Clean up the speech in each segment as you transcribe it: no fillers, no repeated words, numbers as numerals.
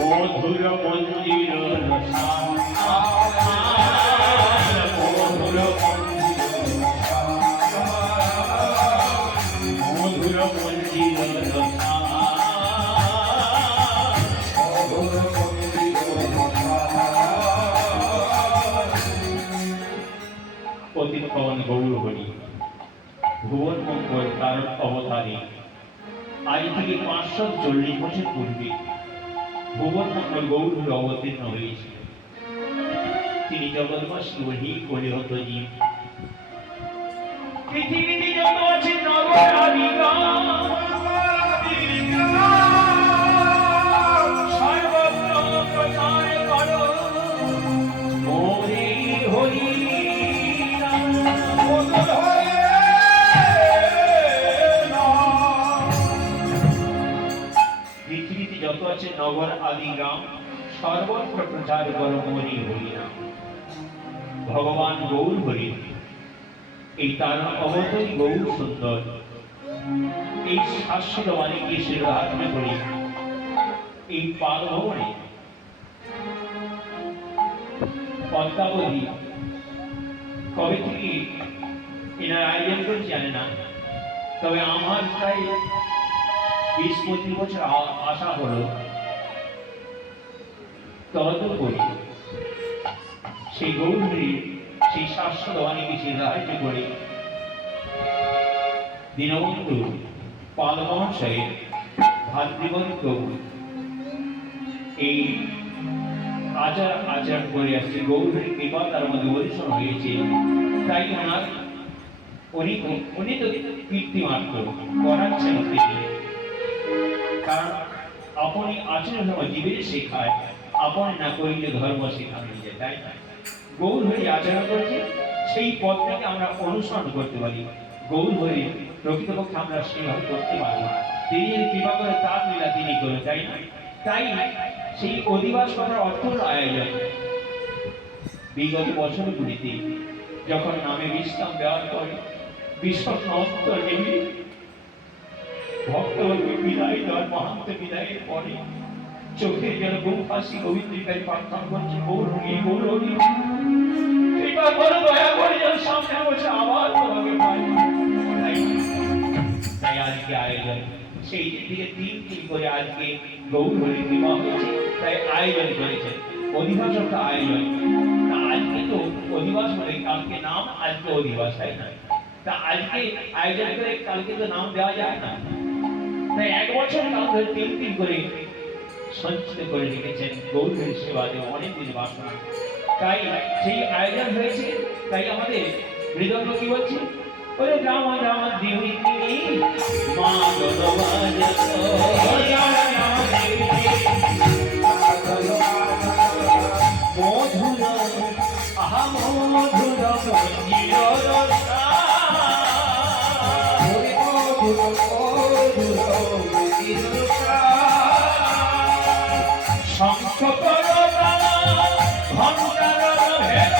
মধুর মন্দির মধুর মন্দির অতিক্ষণ গৌর হরি ভুবন মঙ্গল কারণ অবতারে আজ থেকে 540 বছর পূর্বে ভুবন মঙ্গল গৌর হরি অবতীর্ণ হয়েছিল। তিনি জগৎবাসী বলি করে হতো জীব পৃথিবীতে যত আছে নগর আদিগণ সর্বত্র প্রচার করো মোরে হরি পৃথিবীতে যত আছে নগর আদি গ্রাম সর্বত্র প্রচার করো মোরে হরি নাম। ভগবান গৌর হরি এই তার অবতই গৌর সুন্দর এই শাশ্বত বাণীকে শিরোধারণ করি এই পাল ভবনে পদ্মাবধি কবে থেকে এনার আয়োজন করে জানে না, তবে আমার প্রায় 20-25 বছর আশা হলো তদুপরি সেই গৌরীর সেই শাশ্বত বাণীকে শিরোধারণ করে দীনবন্ধু পাল মহাশয়ের ভাতৃবর্গ এই আচার করে আসছে। গৌরীর কৃপা তার মধ্যে অধিষ্ঠিত হয়েছে, তাই উনি তো কীর্তি মাত্র করাচ্ছেন তিনি, কারণ আপনি আচরণ জীবের শেখায় আপনি না করিলে ধর্ম শেখানো যায়, তাই না? গৌর হরি আচরণ করেছে সেই পথটাকে আমরা অনুসরণ করতে পারি। গৌর হরি প্রকৃতপক্ষে আমরা সেভাবে করতে পারি, তিনি যদি কৃপা করে তার লীলা তিনি করে, তাই না? তাই সেই অধিবাস করার অর্থ আয়োজন বিগত বছরগুলিতে যখন নামে বিশ্রাম দেওয়ার পরে বিশ্বস্ত নেমে ভক্তকে বিদায় দেওয়ার মহান্ত বিদায়ের পরে চোখে যেন গুমফাসি গোবিন্দিকারী প্রার্থনা করছে গৌর হরি গৌর হরি কৃপা করো দয়া করে যেন সামনে বসে আবার তোমাকে পাই। তাই আজকে আয়োজন সেই দিকে 3 করে আজকে গৌর হরি কৃপা হয়েছে, তাই আয়োজন করেছেন অধিবাস একটা আয়োজন। তা আজকে তো অধিবাস বলে কালকে নাম, আজকে অধিবাস, তাই না? তা আজকে আয়োজন করে কালকে তো নাম দেওয়া যায় না, তাই 1 বছর কাল ধরে 3 করে সঞ্চিত করে রেখেছেন গৌর হরি সেবা দেব অনেক দিন বাসনা, তাই সেই আয়োজন হয়েছে। তাই আমাদের মৃদঙ্গ কি বলছে, ওরে রাম রাম দেবী তুমি মা মধুর আহা মধুর শঙ্খ করতালা ঘণ্টার ভেদ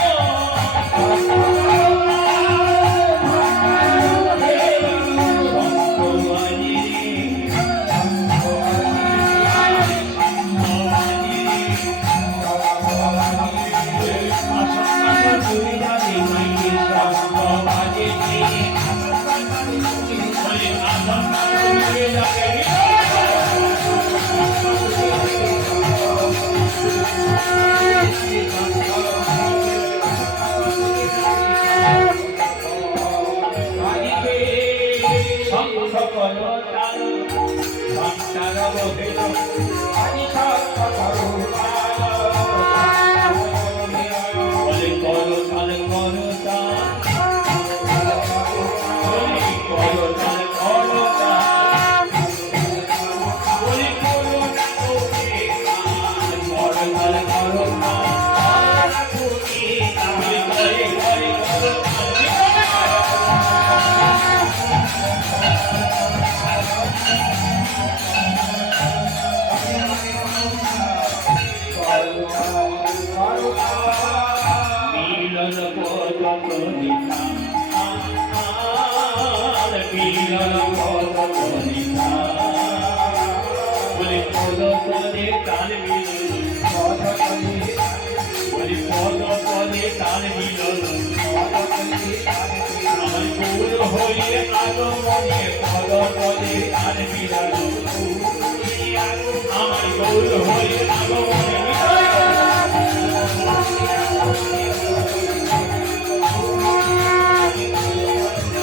পদে তাল মিলন বলি পদ পদে তাল মিলন আমার গৌর হয়ে আগমনে পদ পদে তাল মিলন আমার গৌর হয়ে আগমনে